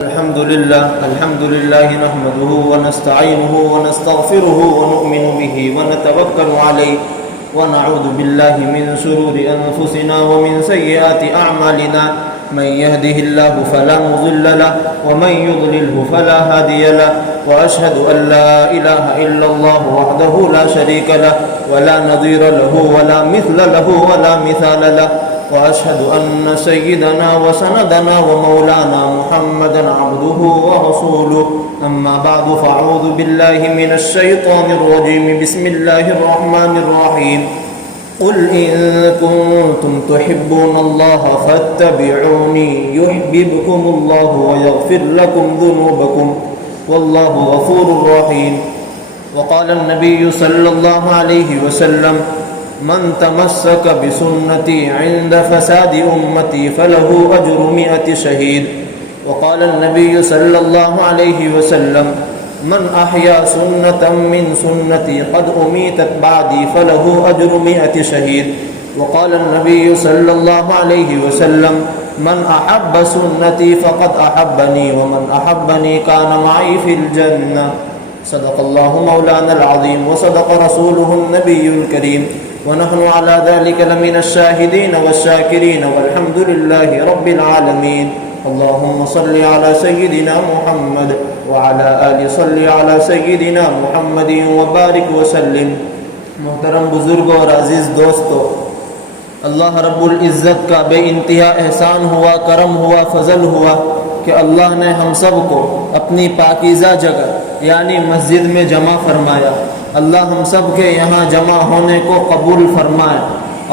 الحمد لله نحمده ونستعينه ونستغفره ونؤمن به ونتوكل عليه ونعوذ بالله من شرور أنفسنا ومن سيئات أعمالنا من يهده الله فلا مضل له ومن يضلله فلا هادي له وأشهد أن لا إله إلا الله وحده لا شريك له ولا نظير له ولا مثل له ولا مثال له وأشهد أن سيدنا وسندنا ومولانا محمدا عبده ورسوله أما بعد فأعوذ بالله من الشيطان الرجيم بسم الله الرحمن الرحيم قل إن كنتم تحبون الله فاتبعوني يحببكم الله ويغفر لكم ذنوبكم والله غفور رحيم وقال النبي صلى الله عليه وسلم من تمسك بسنتي عند فساد أمتي فله أجر 100 شهيد وقال النبي صلى الله عليه وسلم من أحيا سنة من سنتي قد أميتت بعدي فله أجر 100 شهيد وقال النبي صلى الله عليه وسلم من أحب سنتي فقد أحبني ومن أحبني كان معي في الجنة صدق الله مولانا العظيم وصدق رسوله النبي الكريم ونحن على ذلك لمن الشاهدين والشاكرين والحمد لله رب العالمين اللهم صل على سيدنا محمد وعلى آل صل على سيدنا محمد وبارك وسلم. محترم بزرگوں اور عزیز دوستو، اللہ رب العزت کا بے انتہا احسان ہوا، کرم ہوا، فضل ہوا کہ اللہ نے ہم سب کو اپنی پاکیزہ جگہ یعنی مسجد میں جمع فرمایا. اللہ ہم سب کے یہاں جمع ہونے کو قبول فرمائے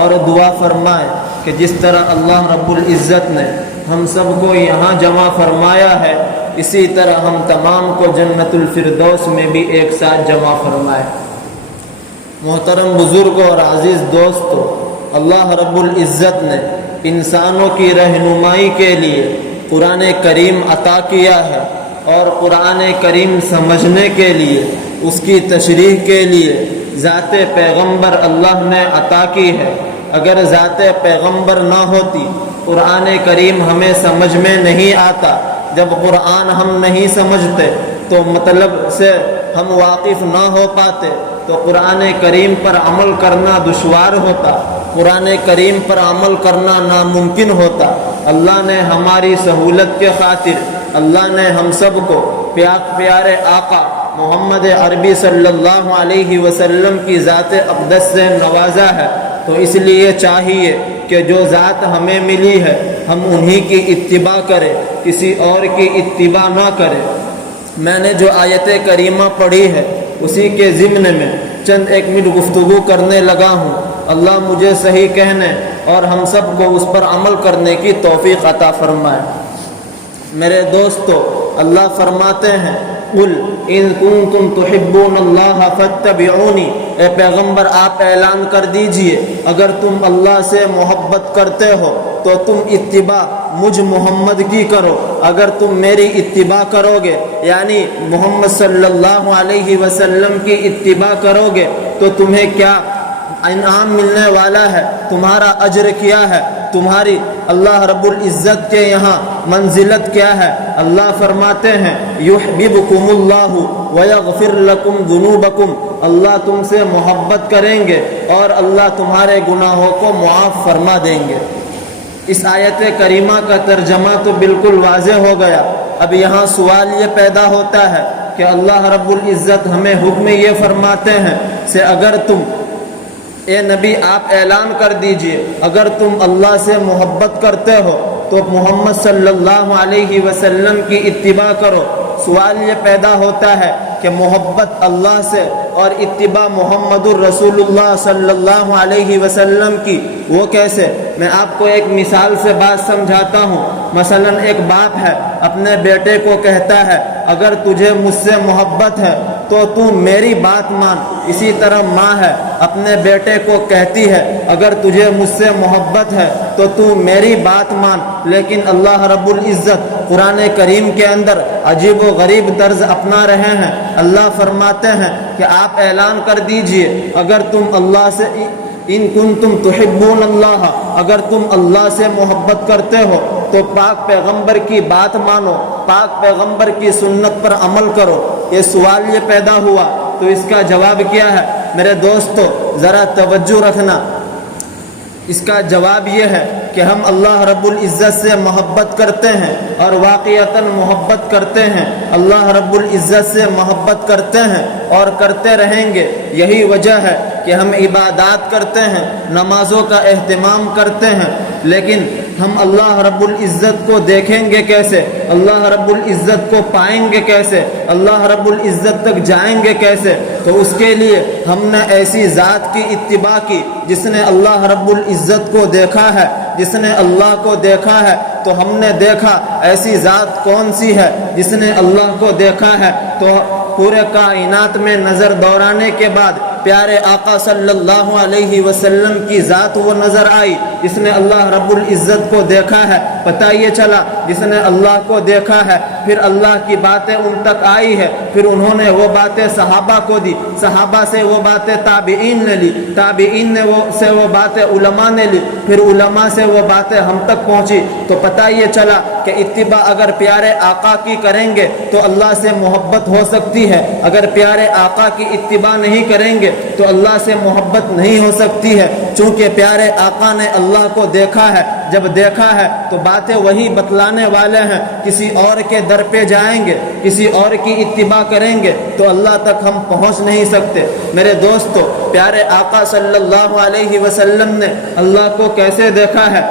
اور دعا فرمائے کہ جس طرح اللہ رب العزت نے ہم سب کو یہاں جمع فرمایا ہے اسی طرح ہم تمام کو جنت الفردوس میں بھی ایک ساتھ جمع فرمائے. محترم بزرگوں اور عزیز دوستو، اللہ رب العزت نے انسانوں کی رہنمائی کے لیے قرآن کریم عطا کیا ہے اور قرآن کریم سمجھنے کے لیے، اس کی تشریح کے لیے ذات پیغمبر اللہ نے عطا کی ہے. اگر ذات پیغمبر نہ ہوتی قرآن کریم ہمیں سمجھ میں نہیں آتا. جب قرآن ہم نہیں سمجھتے تو مطلب سے ہم واقف نہ ہو پاتے تو قرآن کریم پر عمل کرنا دشوار ہوتا، قرآن کریم پر عمل کرنا ناممکن ہوتا. اللہ نے ہماری سہولت کے خاطر اللہ نے ہم سب کو پیارے آقا محمد عربی صلی اللہ علیہ وسلم کی ذات اقدس سے نوازا ہے. تو اس لیے چاہیے کہ جو ذات ہمیں ملی ہے ہم انہی کی اتباع کریں، کسی اور کی اتباع نہ کریں. میں نے جو آیت کریمہ پڑھی ہے اسی کے ضمن میں چند ایک منٹ گفتگو کرنے لگا ہوں. اللہ مجھے صحیح کہنے اور ہم سب کو اس پر عمل کرنے کی توفیق عطا فرمائے. میرے دوستو، اللہ فرماتے ہیں قل ان کنتم تحبون اللہ فاتبعونی، اے پیغمبر آپ اعلان کر دیجئے اگر تم اللہ سے محبت کرتے ہو تو تم اتباع مجھ محمد کی کرو. اگر تم میری اتباع کرو گے یعنی محمد صلی اللہ علیہ وسلم کی اتباع کرو گے تو تمہیں کیا انعام ملنے والا ہے، تمہارا اجر کیا ہے، تمہاری اللہ رب العزت کے یہاں منزلت کیا ہے. اللہ فرماتے ہیں یحببکم اللہ ویغفر لکم ذنوبکم، اللہ تم سے محبت کریں گے اور اللہ تمہارے گناہوں کو معاف فرما دیں گے. اس آیت کریمہ کا ترجمہ تو بالکل واضح ہو گیا. اب یہاں سوال یہ پیدا ہوتا ہے کہ اللہ رب العزت ہمیں حکم یہ فرماتے ہیں کہ اگر تم اے نبی آپ اعلان کر دیجئے اگر تم اللہ سے محبت کرتے ہو تو محمد صلی اللہ علیہ وسلم کی اتباع کرو. سوال یہ پیدا ہوتا ہے کہ محبت اللہ سے اور اتباع محمد الرسول اللہ صلی اللہ علیہ وسلم کی وہ کیسے؟ میں آپ کو ایک مثال سے بات سمجھاتا ہوں. مثلا ایک باپ ہے اپنے بیٹے کو کہتا ہے اگر تجھے مجھ سے محبت ہے تو تو میری بات مان. اسی طرح ماں ہے اپنے بیٹے کو کہتی ہے اگر تجھے مجھ سے محبت ہے تو تو میری بات مان. لیکن اللہ رب العزت قرآن کریم کے اندر عجیب و غریب طرز اپنا رہے ہیں. اللہ فرماتے ہیں کہ آپ اعلان کر دیجئے اگر تم اللہ سے ان کنتم تحبون اللہ، اگر تم اللہ سے محبت کرتے ہو تو پاک پیغمبر کی بات مانو. پاک پیغمبر کی سنت پر عمل کرو۔ یہ سوال یہ پیدا ہوا تو اس کا جواب کیا ہے؟ میرے دوستو ذرا توجہ رکھنا، اس کا جواب یہ ہے کہ ہم اللہ رب العزت سے محبت کرتے ہیں اور واقعتاً محبت کرتے ہیں، اللہ رب العزت سے محبت کرتے ہیں اور کرتے رہیں گے۔ یہی وجہ ہے کہ ہم عبادات کرتے ہیں، نمازوں کا اہتمام کرتے ہیں، لیکن ہم اللہ رب العزت کو دیکھیں گے کیسے؟ اللہ رب العزت کو پائیں گے کیسے؟ اللہ رب العزت تک جائیں گے کیسے؟ تو اس کے لیے ہم نے ایسی ذات کی اتباع کی جس نے اللہ رب العزت کو دیکھا ہے، جس نے اللہ کو دیکھا ہے۔ تو ہم نے دیکھا ایسی ذات کون سی ہے جس نے اللہ کو دیکھا ہے؟ تو پورے کائنات میں نظر دوڑانے کے بعد پیارے آقا صلی اللہ علیہ وسلم کی ذات وہ نظر آئی جس نے اللہ رب العزت کو دیکھا ہے۔ پتہ یہ چلا جس نے اللہ کو دیکھا ہے، پھر اللہ کی باتیں ان تک آئی ہے، پھر انہوں نے وہ باتیں صحابہ کو دی، صحابہ سے وہ باتیں تابعین نے لی، تابعین نے سے وہ باتیں علماء نے لی، پھر علماء سے وہ باتیں ہم تک پہنچی۔ تو پتہ یہ چلا کہ اتباع اگر پیارے آقا کی کریں گے تو اللہ سے محبت ہو سکتی ہے، اگر پیارے آقا کی اتباع نہیں کریں گے تو اللہ سے محبت نہیں ہو سکتی ہے، چونکہ پیارے آقا نے اللہ کو دیکھا ہے۔ جب دیکھا ہے تو باتیں وہی بتلانے والے ہیں، کسی اور کے در پہ جائیں گے، کسی اور کی اتباع کریں گے تو اللہ تک ہم پہنچ نہیں سکتے۔ میرے دوستو پیارے آقا صلی اللہ علیہ وسلم نے اللہ کو کیسے دیکھا ہے؟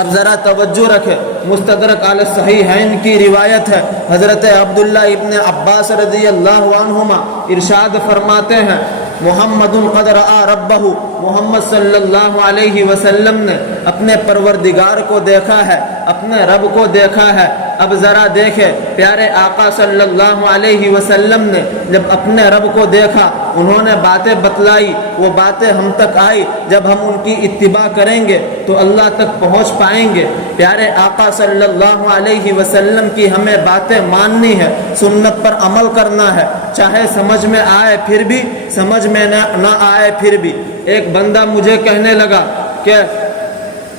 اب ذرا توجہ رکھے، مستدرک علی الصحیحین کی روایت ہے، حضرت عبداللہ ابن عباس رضی اللہ عنہما ارشاد فرماتے ہیں، محمد قد رأى ربہ، محمد صلی اللہ علیہ وسلم نے اپنے پروردگار کو دیکھا ہے، اپنے رب کو دیکھا ہے۔ اب ذرا دیکھیں پیارے آقا صلی اللہ علیہ وسلم نے جب اپنے رب کو دیکھا، انہوں نے باتیں بتلائی، وہ باتیں ہم تک آئی، جب ہم ان کی اتباع کریں گے تو اللہ تک پہنچ پائیں گے۔ پیارے آقا صلی اللہ علیہ وسلم کی ہمیں باتیں ماننی ہے، سنت پر عمل کرنا ہے، چاہے سمجھ میں آئے پھر بھی، سمجھ میں نہ آئے پھر بھی۔ ایک بندہ مجھے کہنے لگا کہ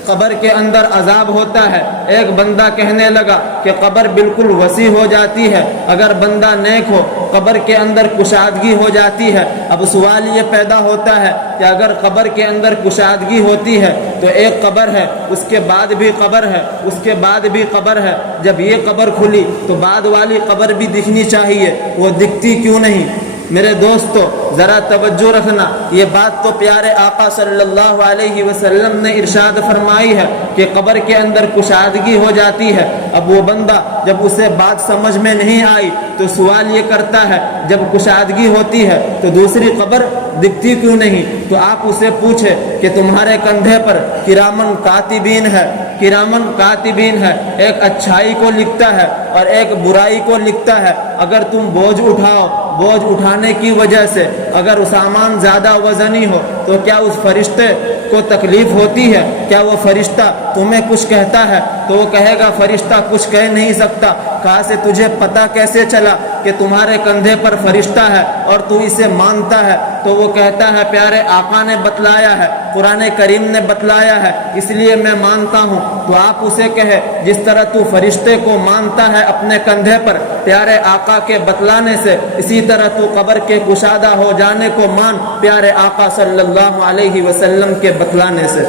قبر کے اندر عذاب ہوتا ہے، ایک بندہ کہنے لگا کہ قبر بالکل وسیع ہو جاتی ہے، اگر بندہ نیک ہو قبر کے اندر کشادگی ہو جاتی ہے۔ اب سوال یہ پیدا ہوتا ہے کہ اگر قبر کے اندر کشادگی ہوتی ہے تو ایک قبر ہے، اس کے بعد بھی قبر ہے، اس کے بعد بھی قبر ہے، جب یہ قبر کھلی تو بعد والی قبر بھی دکھنی چاہیے، وہ دکھتی کیوں نہیں؟ میرے دوستو ذرا توجہ رکھنا، یہ بات تو پیارے آقا صلی اللہ علیہ وسلم نے ارشاد فرمائی ہے کہ قبر کے اندر کشادگی ہو جاتی ہے۔ اب وہ بندہ جب اسے بات سمجھ میں نہیں آئی تو سوال یہ کرتا ہے جب کشادگی ہوتی ہے تو دوسری قبر دکھتی کیوں نہیں؟ تو آپ اسے پوچھے کہ تمہارے کندھے پر کرامن کاتبین ہے، کرامن کاتبین ہے، ایک اچھائی کو لکھتا ہے اور ایک برائی کو لکھتا ہے۔ اگر تم بوجھ اٹھاؤ، بوجھ اٹھانے کی وجہ سے اگر سامان زیادہ وزنی ہو تو کیا اس فرشتے کو تکلیف ہوتی ہے؟ کیا وہ فرشتہ تمہیں کچھ کہتا ہے؟ تو وہ کہے گا فرشتہ کچھ کہہ نہیں سکتا۔ کہاں سے تجھے پتہ کیسے چلا کہ تمہارے کندھے پر فرشتہ ہے اور تو اسے مانتا ہے؟ تو وہ کہتا ہے پیارے آقا نے بتلایا ہے، قرآن کریم نے بتلایا ہے، اس لیے میں مانتا ہوں۔ تو آپ اسے کہے جس طرح تو فرشتے کو مانتا ہے اپنے کندھے پر پیارے آقا کے بتلانے سے، اسی طرح تو قبر کے کشادہ ہو جانے کو مان پیارے آقا صلی اللہ علیہ وسلم کے بتلانے سے۔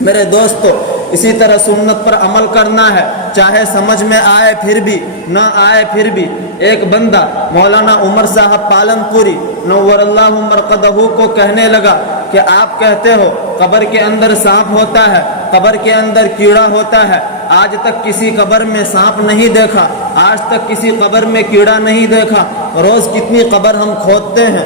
میرے دوستو اسی طرح سنت پر عمل کرنا ہے، چاہے سمجھ میں آئے پھر بھی، نہ آئے پھر بھی۔ ایک بندہ مولانا عمر صاحب پالن پوری نور اللہ مرقدہ کو کہنے لگا کہ آپ کہتے ہو قبر کے اندر سانپ ہوتا ہے، قبر کے اندر کیڑا ہوتا ہے، آج تک کسی قبر میں سانپ نہیں دیکھا، آج تک کسی قبر میں کیڑا نہیں دیکھا، روز کتنی قبر ہم کھودتے ہیں۔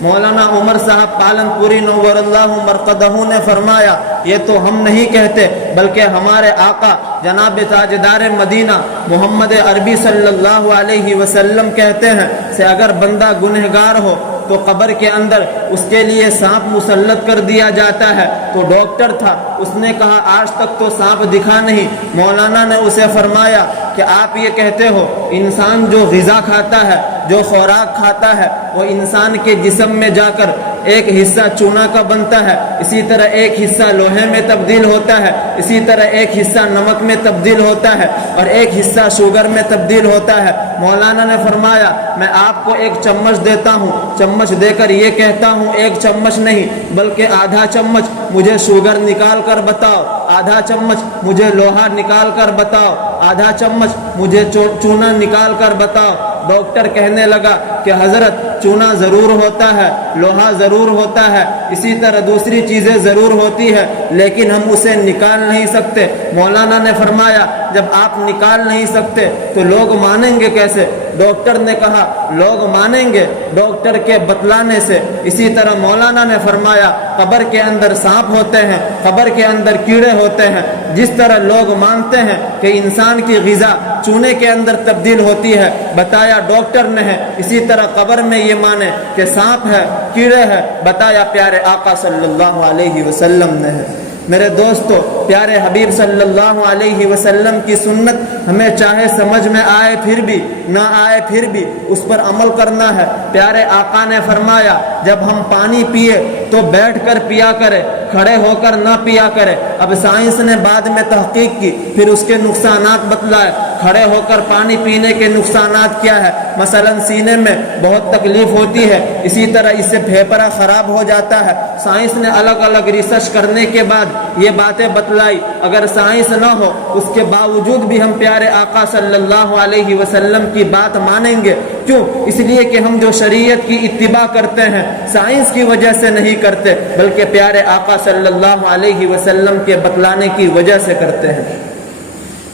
مولانا عمر صاحب پالن پوری نور اللہ مرقدہ نے فرمایا یہ تو ہم نہیں کہتے بلکہ ہمارے آقا جناب تاجدار مدینہ محمد عربی صلی اللہ علیہ وسلم کہتے ہیں کہ اگر بندہ گنہگار ہو تو قبر کے اندر اس کے لیے سانپ مسلط کر دیا جاتا ہے۔ تو ڈاکٹر تھا، اس نے کہا آج تک تو سانپ دکھا نہیں۔ مولانا نے اسے فرمایا کہ آپ یہ کہتے ہو انسان جو غذا کھاتا ہے، جو خوراک کھاتا ہے، وہ انسان کے جسم میں جا کر ایک حصہ چونا کا بنتا ہے، اسی طرح ایک حصہ لوہے میں تبدیل ہوتا ہے، اسی طرح ایک حصہ نمک میں تبدیل ہوتا ہے اور ایک حصہ شوگر میں تبدیل ہوتا ہے۔ مولانا نے فرمایا میں آپ کو ایک چمچ دیتا ہوں، چمچ دے کر یہ کہتا ہوں ایک چمچ نہیں بلکہ آدھا چمچ مجھے شوگر نکال کر بتاؤ، آدھا چمچ مجھے لوہا نکال کر بتاؤ، آدھا چمچ مجھے چونا نکال کر بتاؤ۔ ڈاکٹر کہنے لگا کہ حضرت چونا ضرور ہوتا ہے، لوہا ضرور ہوتا ہے، اسی طرح دوسری چیزیں ضرور ہوتی ہے لیکن ہم اسے نکال نہیں سکتے۔ مولانا نے فرمایا جب آپ نکال نہیں سکتے تو لوگ مانیں گے کیسے؟ ڈاکٹر نے کہا لوگ مانیں گے ڈاکٹر کے بتلانے سے۔ اسی طرح مولانا نے فرمایا قبر کے اندر سانپ ہوتے ہیں، قبر کے اندر کیڑے ہوتے ہیں، جس طرح لوگ مانتے ہیں کہ انسان کی غذا چونے کے اندر تبدیل ہوتی ہے، بتایا ڈاکٹر نے ہے، اسی طرح قبر میں یہ مانے کہ سانپ ہے، کیڑے ہے، بتایا پیارے آقا صلی اللہ علیہ وسلم نے ہے۔ میرے دوستو، پیارے حبیب صلی اللہ علیہ وسلم کی سنت ہمیں چاہے سمجھ میں آئے پھر بھی نہ آئے پھر بھی اس پر عمل کرنا ہے۔ پیارے آقا نے فرمایا جب ہم پانی پیے تو بیٹھ کر پیا کرے، کھڑے ہو کر نہ پیا کرے۔ اب سائنس نے بعد میں تحقیق کی، پھر اس کے نقصانات بتلائے۔ کھڑے ہو کر پانی پینے کے نقصانات کیا ہے؟ مثلا سینے میں بہت تکلیف ہوتی ہے، اسی طرح اس سے پھیپھڑا خراب ہو جاتا ہے۔ سائنس نے الگ الگ ریسرچ کرنے کے بعد یہ باتیں بتلائی۔ اگر سائنس نہ ہو اس کے باوجود بھی ہم پیارے آقا صلی اللہ علیہ وسلم کی بات مانیں گے۔ کیوں؟ اس لیے کہ ہم جو شریعت کی اتباع کرتے ہیں سائنس کی وجہ سے نہیں کرتے بلکہ پیارے آقا صلی اللہ علیہ وسلم کے بتلانے کی وجہ سے کرتے ہیں۔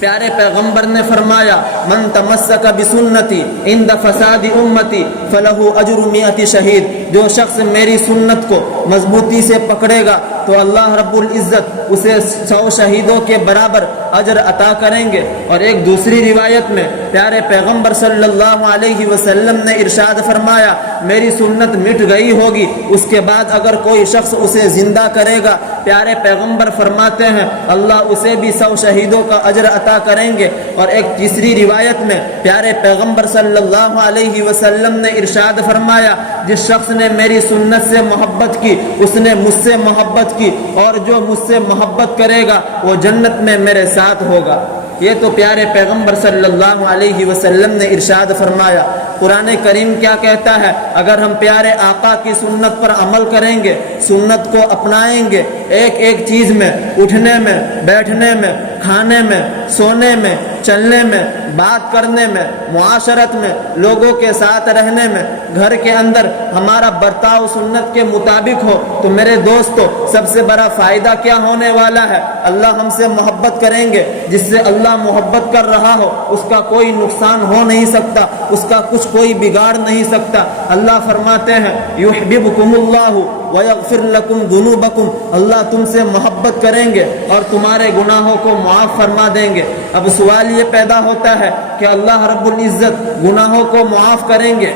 پیارے پیغمبر نے فرمایا من تمسک بسنتی عند فساد امتی فلہ اجر 100 شہید، جو شخص میری سنت کو مضبوطی سے پکڑے گا تو اللہ رب العزت اسے 100 شہیدوں کے برابر اجر عطا کریں گے۔ اور ایک دوسری روایت میں پیارے پیغمبر صلی اللہ علیہ وسلم نے ارشاد فرمایا میری سنت مٹ گئی ہوگی، اس کے بعد اگر کوئی شخص اسے زندہ کرے گا، پیارے پیغمبر فرماتے ہیں اللہ اسے بھی 100 شہیدوں کا اجر عطا کریں گے۔ اور ایک تیسری روایت میں پیارے پیغمبر صلی اللہ علیہ وسلم نے ارشاد فرمایا جس شخص نے میری سنت سے محبت کی اس نے مجھ سے محبت کی، اور جو مجھ سے محبت کرے گا وہ جنت میں میرے ساتھ ہوگا۔ یہ تو پیارے پیغمبر صلی اللہ علیہ وسلم نے ارشاد فرمایا۔ قرآن کریم کیا کہتا ہے؟ اگر ہم پیارے آقا کی سنت پر عمل کریں گے، سنت کو اپنائیں گے، ایک ایک چیز میں، اٹھنے میں، بیٹھنے میں، کھانے میں، سونے میں، چلنے میں، بات کرنے میں، معاشرت میں، لوگوں کے ساتھ رہنے میں، گھر کے اندر ہمارا برتاؤ سنت کے مطابق ہو تو میرے دوستو سب سے بڑا فائدہ کیا ہونے والا ہے؟ اللہ ہم سے محبت کریں گے، جس سے اللہ محبت کر رہا ہو اس کا کوئی نقصان ہو نہیں سکتا، اس کا کچھ کوئی بگاڑ نہیں سکتا۔ اللہ فرماتے ہیں یحببکم اللہ ویغفر لکم ذنوبکم، اللہ تم سے محبت کریں گے اور تمہارے گناہوں کو معاف فرما دیں گے۔ اب سوال یہ پیدا ہوتا ہے کہ اللہ رب العزت گناہوں کو معاف کریں گے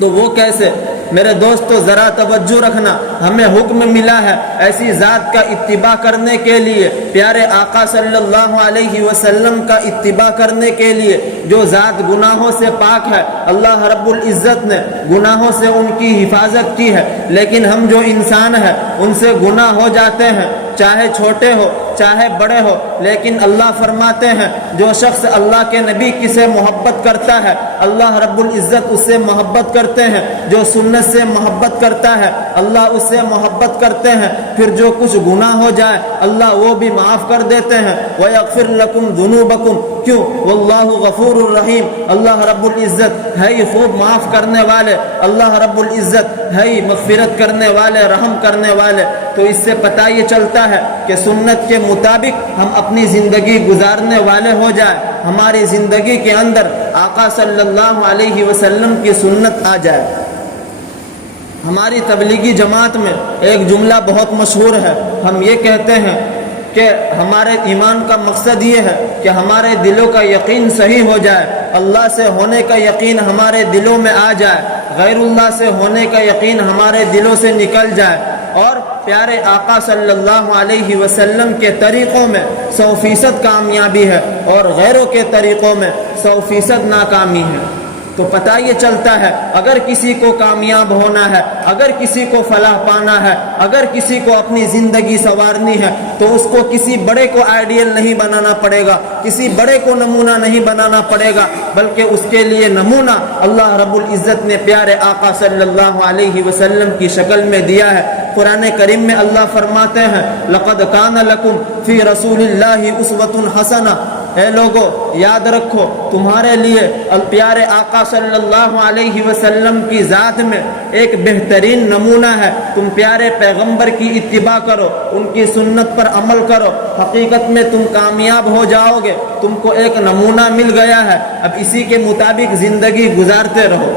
تو وہ کیسے؟ میرے دوستو ذرا توجہ رکھنا، ہمیں حکم ملا ہے ایسی ذات کا اتباع کرنے کے لیے، پیارے آقا صلی اللہ علیہ وسلم کا اتباع کرنے کے لیے جو ذات گناہوں سے پاک ہے۔ اللہ رب العزت نے گناہوں سے ان کی حفاظت کی ہے، لیکن ہم جو انسان ہیں ان سے گناہ ہو جاتے ہیں، چاہے چھوٹے ہو چاہے بڑے ہو، لیکن اللہ فرماتے ہیں جو شخص اللہ کے نبی کی سے محبت کرتا ہے اللہ رب العزت اس سے محبت کرتے ہیں، جو سنت سے محبت کرتا ہے اللہ اس سے محبت کرتے ہیں، پھر جو کچھ گناہ ہو جائے اللہ وہ بھی معاف کر دیتے ہیں۔ وَيَغْفِرْ لَكُمْ ذُنُوبَكُمْ، کیوں؟ وَاللَّهُ غَفُورٌ الرحیم، اللہ رب العزت ہے ہی خوب معاف کرنے والے، اللہ رب العزت ہے ہی مغفرت کرنے والے، رحم کرنے والے۔ تو اس سے پتہ یہ چلتا ہے کہ سنت کے مطابق ہم اپنی زندگی گزارنے والے ہو جائیں، ہماری زندگی کے اندر آقا صلی اللہ علیہ وسلم کی سنت آ جائے۔ ہماری تبلیغی جماعت میں ایک جملہ بہت مشہور ہے، ہم یہ کہتے ہیں کہ ہمارے ایمان کا مقصد یہ ہے کہ ہمارے دلوں کا یقین صحیح ہو جائے، اللہ سے ہونے کا یقین ہمارے دلوں میں آ جائے، غیر اللہ سے ہونے کا یقین ہمارے دلوں سے نکل جائے، اور پیارے آقا صلی اللہ علیہ وسلم کے طریقوں میں 100% کامیابی ہے اور غیروں کے طریقوں میں 100% ناکامی ہے۔ تو پتہ یہ چلتا ہے اگر کسی کو کامیاب ہونا ہے، اگر کسی کو فلاح پانا ہے، اگر کسی کو اپنی زندگی سنوارنی ہے تو اس کو کسی بڑے کو آئیڈیل نہیں بنانا پڑے گا، کسی بڑے کو نمونہ نہیں بنانا پڑے گا، بلکہ اس کے لیے نمونہ اللہ رب العزت نے پیارے آقا صلی اللہ علیہ وسلم کی شکل میں دیا ہے۔ قرآن کریم میں اللہ فرماتے ہیں لَقَدْ كَانَ لَكُمْ فِي رَسُولِ اللَّهِ أُسْوَةٌ حَسَنَةٌ، اے لوگو یاد رکھو تمہارے لیے پیارے آقا صلی اللہ علیہ وسلم کی ذات میں ایک بہترین نمونہ ہے۔ تم پیارے پیغمبر کی اتباع کرو، ان کی سنت پر عمل کرو، حقیقت میں تم کامیاب ہو جاؤ گے، تم کو ایک نمونہ مل گیا ہے، اب اسی کے مطابق زندگی گزارتے رہو۔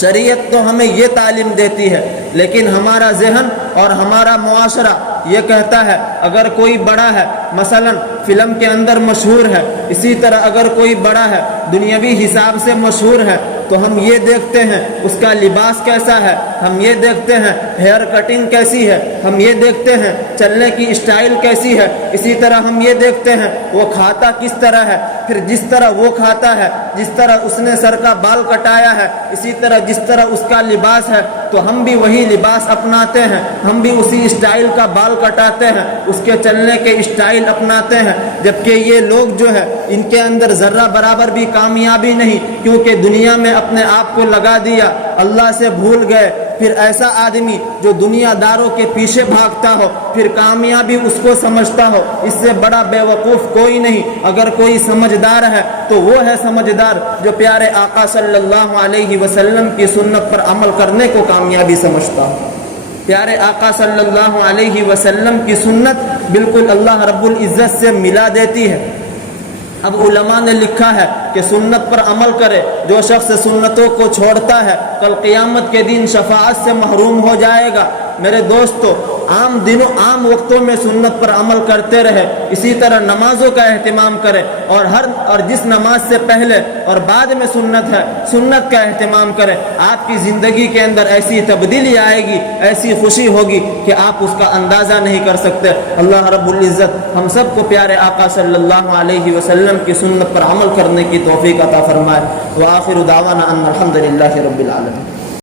شریعت تو ہمیں یہ تعلیم دیتی ہے، لیکن ہمارا ذہن اور ہمارا معاشرہ یہ کہتا ہے اگر کوئی بڑا ہے، مثلا فلم کے اندر مشہور ہے، اسی طرح اگر کوئی بڑا ہے دنیاوی حساب سے مشہور ہے، تو ہم یہ دیکھتے ہیں اس کا لباس کیسا ہے، ہم یہ دیکھتے ہیں ہیئر کٹنگ کیسی ہے، ہم یہ دیکھتے ہیں چلنے کی اسٹائل کیسی ہے، اسی طرح ہم یہ دیکھتے ہیں وہ کھاتا کس طرح ہے، پھر جس طرح وہ کھاتا ہے، جس طرح اس نے سر کا بال کٹایا ہے، اسی طرح جس طرح اس کا لباس ہے، تو ہم بھی وہی لباس اپناتے ہیں، ہم بھی اسی اسٹائل کا بال کٹاتے ہیں، اس کے چلنے کے اسٹائل اپناتے ہیں، جبکہ یہ لوگ جو ہے ان کے اندر ذرہ برابر بھی کامیابی نہیں، کیونکہ دنیا میں اپنے آپ کو لگا دیا، اللہ سے بھول گئے۔ پھر ایسا آدمی جو دنیا داروں کے پیچھے بھاگتا ہو، پھر کامیابی اس کو سمجھتا ہو، اس سے بڑا بے وقوف کوئی نہیں۔ اگر کوئی سمجھدار ہے تو وہ ہے سمجھدار جو پیارے آقا صلی اللہ علیہ وسلم کی سنت پر عمل کرنے کو کامیابی سمجھتا ہو۔ پیارے آقا صلی اللہ علیہ وسلم کی سنت بالکل اللہ رب العزت سے ملا دیتی ہے۔ اب علماء نے لکھا ہے کہ سنت پر عمل کرے، جو شخص سنتوں کو چھوڑتا ہے کل قیامت کے دن شفاعت سے محروم ہو جائے گا۔ میرے دوستو، عام وقتوں میں سنت پر عمل کرتے رہے، اسی طرح نمازوں کا اہتمام کرے، اور جس نماز سے پہلے اور بعد میں سنت ہے، سنت کا اہتمام کرے۔ آپ کی زندگی کے اندر ایسی تبدیلی آئے گی، ایسی خوشی ہوگی کہ آپ اس کا اندازہ نہیں کر سکتے۔ اللہ رب العزت ہم سب کو پیارے آقا صلی اللہ علیہ وسلم کی سنت پر عمل کرنے کی توفیق عطا فرمائے۔ وآخر دعوانا ان الحمد للہ رب العالمین۔